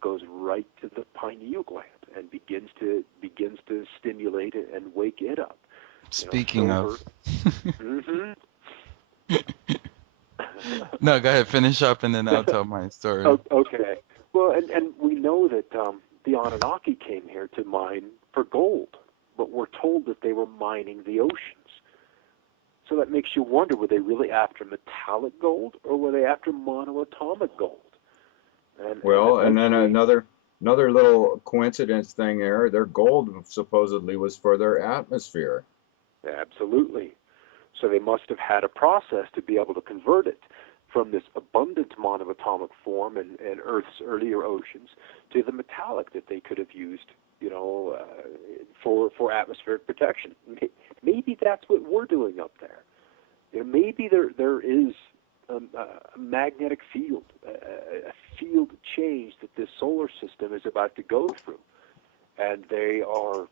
goes right to the pineal gland and begins to stimulate it and wake it up. Speaking of. Mm-hmm. No, go ahead, finish up, and then I'll tell my story. Okay. Well, and we know that the Anunnaki came here to mine for gold, but we're told that they were mining the oceans. So that makes you wonder, were they really after metallic gold, or were they after monoatomic gold? And then another little coincidence thing there, their gold supposedly was for their atmosphere. Absolutely. So they must have had a process to be able to convert it from this abundant monoatomic form in Earth's earlier oceans to the metallic that they could have used, for atmospheric protection. Maybe that's what we're doing up there. Maybe there is a magnetic field, a field change that this solar system is about to go through, and they are,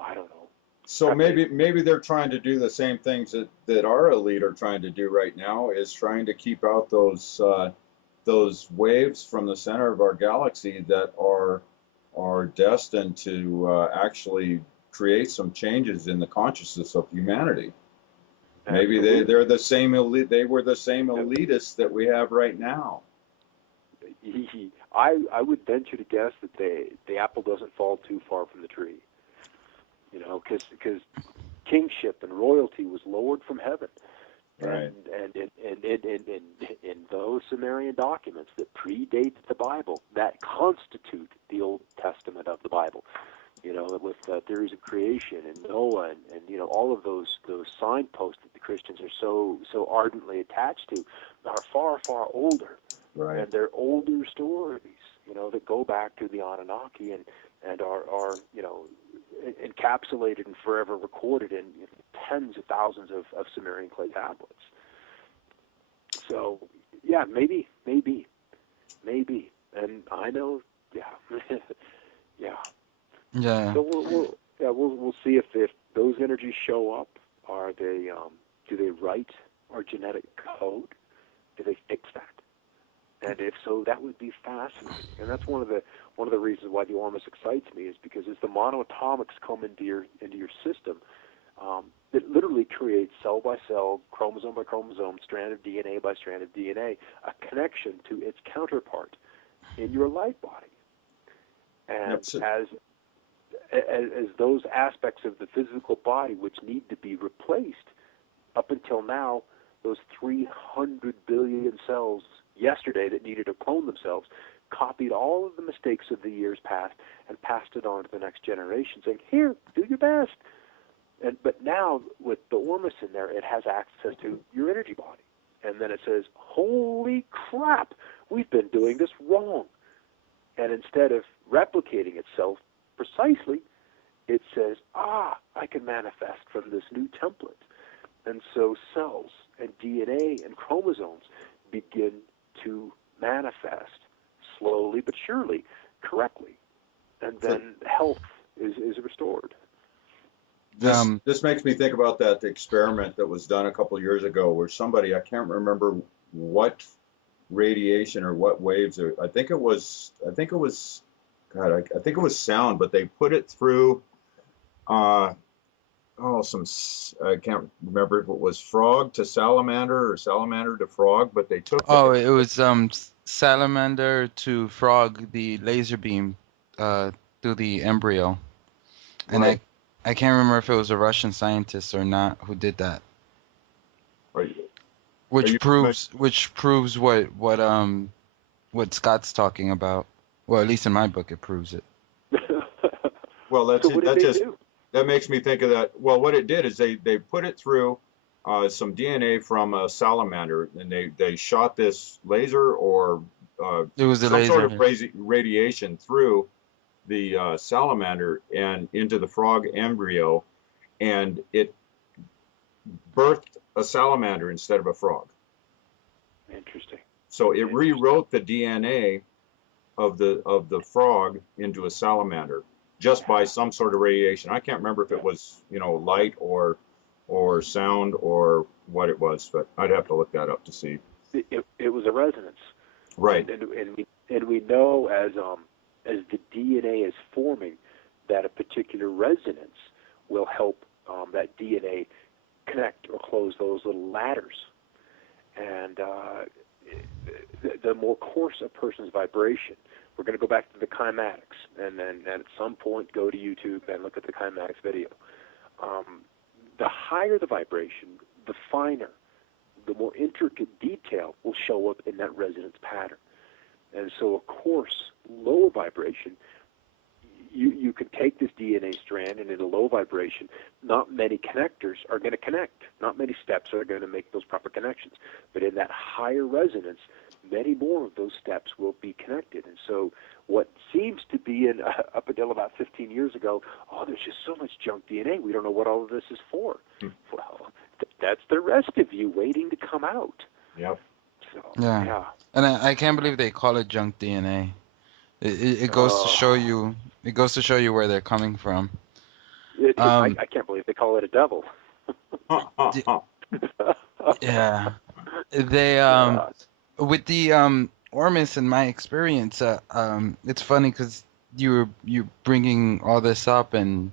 I don't know. So maybe they're trying to do the same things that our elite are trying to do right now, is trying to keep out those waves from the center of our galaxy that are destined to actually create some changes in the consciousness of humanity. Maybe they're the same elite. They were the same elitists that we have right now. I would venture to guess that the apple doesn't fall too far from the tree. Because kingship and royalty was lowered from heaven, right. And in those Sumerian documents that predate the Bible, that constitute the Old Testament of the Bible, with theories of creation and Noah and all of those signposts that the Christians are so ardently attached to, are far, far older, right. And they're older stories, that go back to the Anunnaki and are encapsulated and forever recorded in tens of thousands of Sumerian clay tablets. So, yeah, maybe. And I know, yeah. So we'll see if those energies show up. Are they do they write our genetic code? Do they fix that? And if so, that would be fascinating. And that's one of the reasons why the Ormus excites me, is because as the monoatomics come into your system, it literally creates cell by cell, chromosome by chromosome, strand of DNA by strand of DNA, a connection to its counterpart in your light body. And as those aspects of the physical body which need to be replaced, up until now, those 300 billion cells yesterday that needed to clone themselves copied all of the mistakes of the years past and passed it on to the next generation, saying, here, do your best. But now, with the Ormus in there, it has access to your energy body. And then it says, holy crap, we've been doing this wrong. And instead of replicating itself precisely, it says, I can manifest from this new template. And so cells and DNA and chromosomes begin to manifest slowly but surely, correctly. And then health is restored. This makes me think about that experiment that was done a couple of years ago where somebody, I can't remember what radiation or what waves, I think it was sound, but they put it through I can't remember if it was frog to salamander or salamander to frog, but they took it was salamander to frog, the laser beam through the embryo. And right. I can't remember if it was a Russian scientist or not who did that. Which proves what Scott's talking about. Well, at least in my book it proves it. Well, that makes me think of that. Well, what it did is they put it through some DNA from a salamander, and they shot this laser or it was some sort of radiation through the salamander and into the frog embryo, and it birthed a salamander instead of a frog. Interesting. So it rewrote the DNA of the frog into a salamander just by some sort of radiation. I can't remember if it was light or sound or what it was, but I'd have to look that up to see. It was a resonance. Right. And we know as the DNA is forming, that a particular resonance will help that DNA connect or close those little ladders. And the more coarse a person's vibration, we're going to go back to the kymatics, and then at some point go to YouTube and look at the kymatics video. The higher the vibration, the finer, the more intricate detail will show up in that resonance pattern. And so a coarse, lower vibration, you could take this DNA strand, and in a low vibration, not many connectors are going to connect. Not many steps are going to make those proper connections. But in that higher resonance, many more of those steps will be connected. And so what seems to be up until about 15 years ago, there's just so much junk DNA, we don't know what all of this is for. Well, that's the rest of you waiting to come out. Yep. So, yeah. And I can't believe they call it junk DNA. It goes to show you. It goes to show you where they're coming from. I can't believe they call it a devil. Yeah, they with the Ormus, in my experience, it's funny because you're bringing all this up and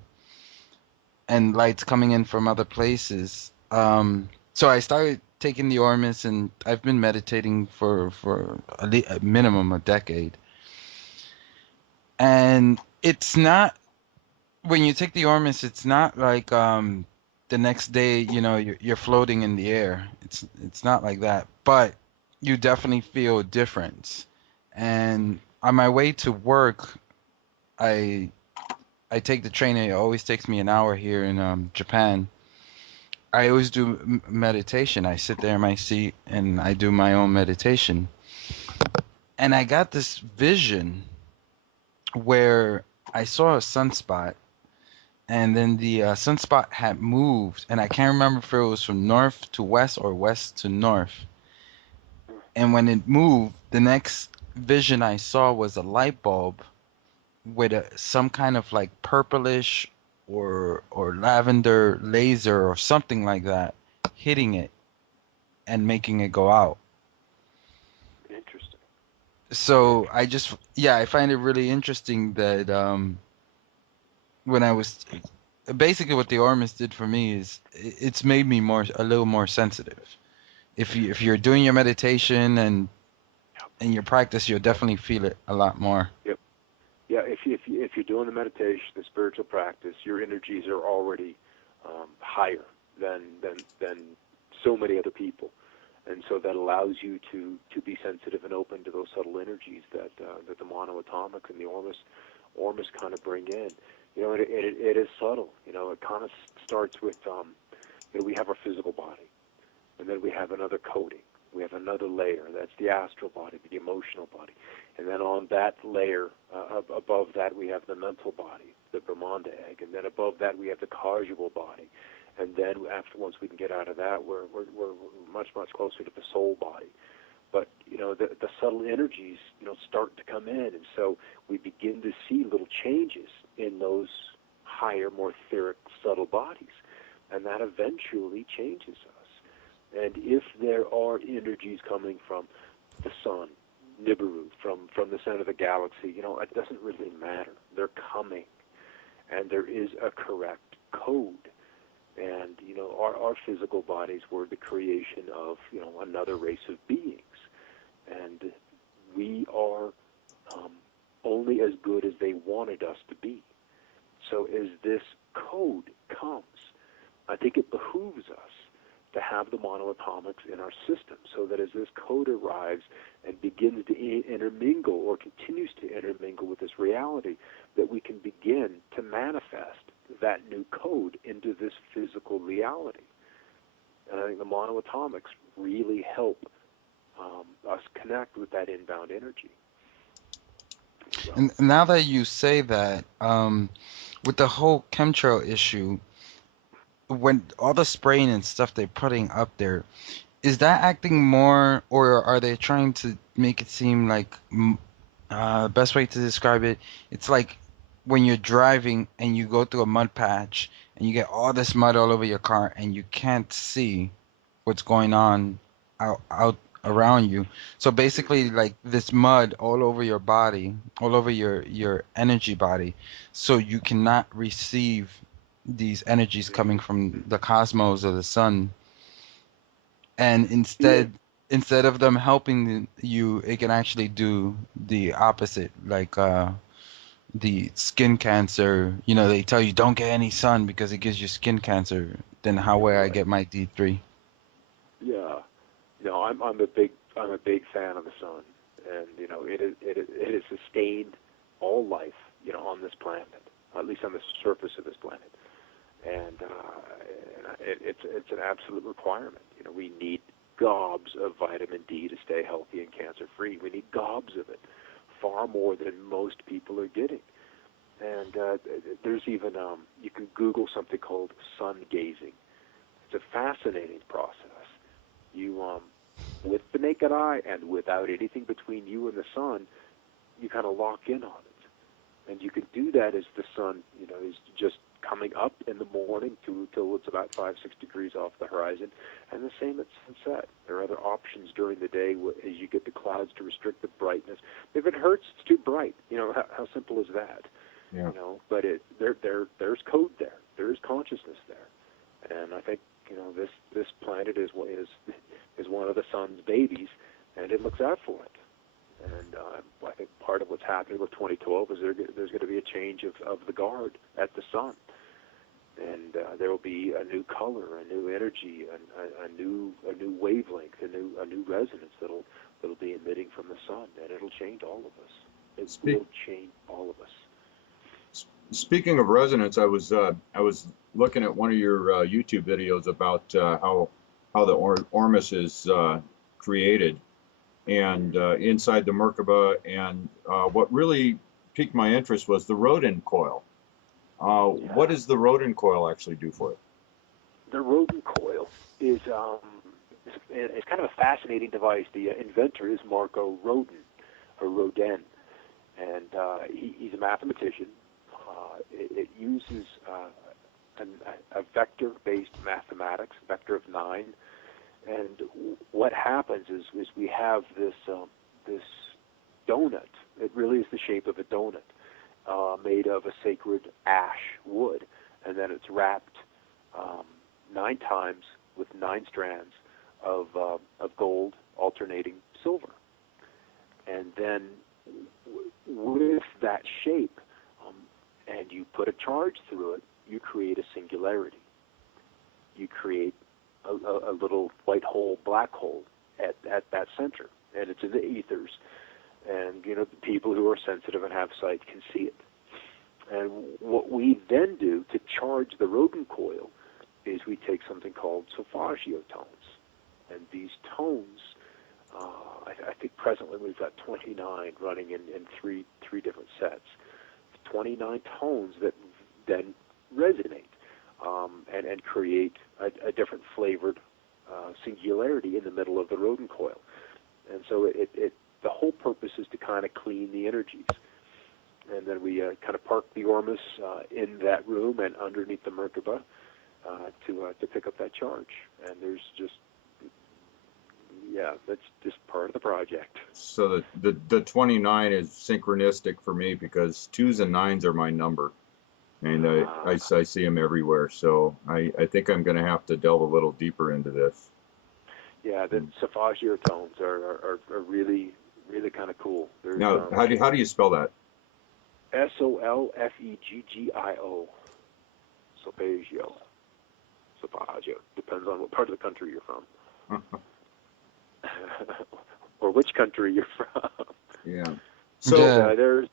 lights coming in from other places. So I started taking the Ormus, and I've been meditating for a minimum a decade. And it's not, when you take the Ormus, it's not like the next day, you're floating in the air. It's not like that, but you definitely feel a difference. And on my way to work, I take the train. It always takes me an hour here in Japan. I always do meditation. I sit there in my seat and I do my own meditation. And I got this vision where I saw a sunspot, and then the sunspot had moved, and I can't remember if it was from north to west or west to north. And when it moved, the next vision I saw was a light bulb with some kind of like purplish or lavender laser or something like that hitting it and making it go out. Interesting. So I find it really interesting that when I was basically, what the Ormus did for me is it's made me a little more sensitive. If you're doing your meditation and your practice, you'll definitely feel it a lot more. Yep. Yeah. If you're doing the meditation, the spiritual practice, your energies are already higher than so many other people. And so that allows you to be sensitive and open to those subtle energies that the monoatomics and the Ormus kind of bring in. It is subtle. It kind of starts with, we have our physical body, and then we have another coating. We have another layer. That's the astral body, the emotional body. And then on that layer, above that, we have the mental body, the Brahmanda egg. And then above that, we have the causal body. And then once we can get out of that, we're much, much closer to the soul body. But, the subtle energies, start to come in. And so we begin to see little changes in those higher, more etheric, subtle bodies. And that eventually changes us. And if there are energies coming from the sun, Nibiru, from the center of the galaxy, it doesn't really matter. They're coming. And there is a correct code. And, our physical bodies were the creation of, another race of beings. And we are only as good as they wanted us to be. So as this code comes, I think it behooves us to have the monoatomics in our system, so that as this code arrives and begins to intermingle or continues to intermingle with this reality, that we can begin to manifest that new code into this physical reality. And I think the monoatomics really help us connect with that inbound energy. So. And now that you say that, with the whole chemtrail issue, when all the spraying and stuff they're putting up there, is that acting more, or are they trying to make it seem like, best way to describe it, it's like when you're driving and you go through a mud patch and you get all this mud all over your car and you can't see what's going on out around you. So basically, like this mud all over your body, all over your energy body, so you cannot receive these energies coming from the cosmos or the sun. And Yeah. instead of them helping you, it can actually do the opposite. Like the skin cancer, they tell you don't get any sun because it gives you skin cancer. Then how will I Right. get my D3? Yeah. No, I'm a big fan of the sun, and it has sustained all life, on this planet, at least on the surface of this planet, and it's an absolute requirement. We need gobs of vitamin D to stay healthy and cancer free. We need gobs of it, far more than most people are getting. And there's even you can Google something called sun gazing. It's a fascinating process. You with the naked eye and without anything between you and the sun, you kind of lock in on it. And you can do that as the sun, is just coming up in the morning till it's about 5-6 degrees off the horizon, and the same at sunset. There are other options during the day as you get the clouds to restrict the brightness. If it hurts, it's too bright. How simple is that? Yeah. But there's code there. There is consciousness there, and I think this planet is one of the sun's babies, and it looks out for it. And I think part of what's happening with 2012 is there's going to be a change of the guard at the sun, and there will be a new color, a new energy, a new wavelength, a new resonance that'll be emitting from the sun, and it'll change all of us. It will change all of us. Speaking of resonance, I was looking at one of your YouTube videos about how the Ormus is created, and inside the Merkaba, and what really piqued my interest was the rodent coil. What does the rodent coil actually do for it? The rodent coil is it's kind of a fascinating device. The inventor is Marco Rodin, or Rodin, and he's a mathematician. It uses a vector-based mathematics, vector of 9. And what happens is we have this donut. It really is the shape of a donut, made of a sacred ash wood, and then it's wrapped 9 times with 9 strands of gold alternating silver. And then with that shape, and you put a charge through it, you create a singularity. You create a little white hole, black hole at that center, and it's in the ethers. And the people who are sensitive and have sight can see it. And what we then do to charge the rodent coil is we take something called solfeggio tones, and these tones, I think presently we've got 29 running in three different sets. 29 tones that then resonate and create a different flavored singularity in the middle of the rodent coil. And so the whole purpose is to kind of clean the energies. And then we kind of park the Ormus in that room and underneath the Merkaba to pick up that charge. And there's that's just part of the project. So the 29 is synchronistic for me because 2s and 9s are my number, and I see them everywhere. So I think I'm going to have to delve a little deeper into this. Yeah, the solfeggio tones are really kind of cool. Now, how do you spell that? Solfeggio. Solfeggio. Solfeggio. Depends on what part of the country you're from. Or which country you're from. Yeah. So there's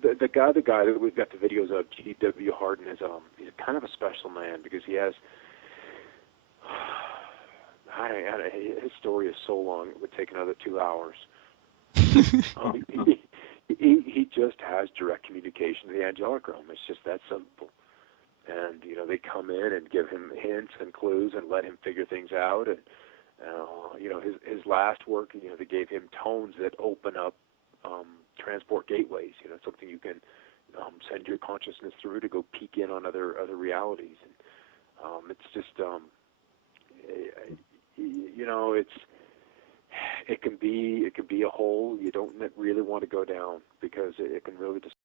the guy that we've got the videos of, G.W. Harden, is he's kind of a special man because he has his story is so long it would take another 2 hours. He just has direct communication to the angelic realm. It's just that simple. And they come in and give him hints and clues and let him figure things out. And his last work, they gave him tones that open up transport gateways. Something you can send your consciousness through to go peek in on other realities. And it's just, it can be a hole you don't really want to go down, because it can really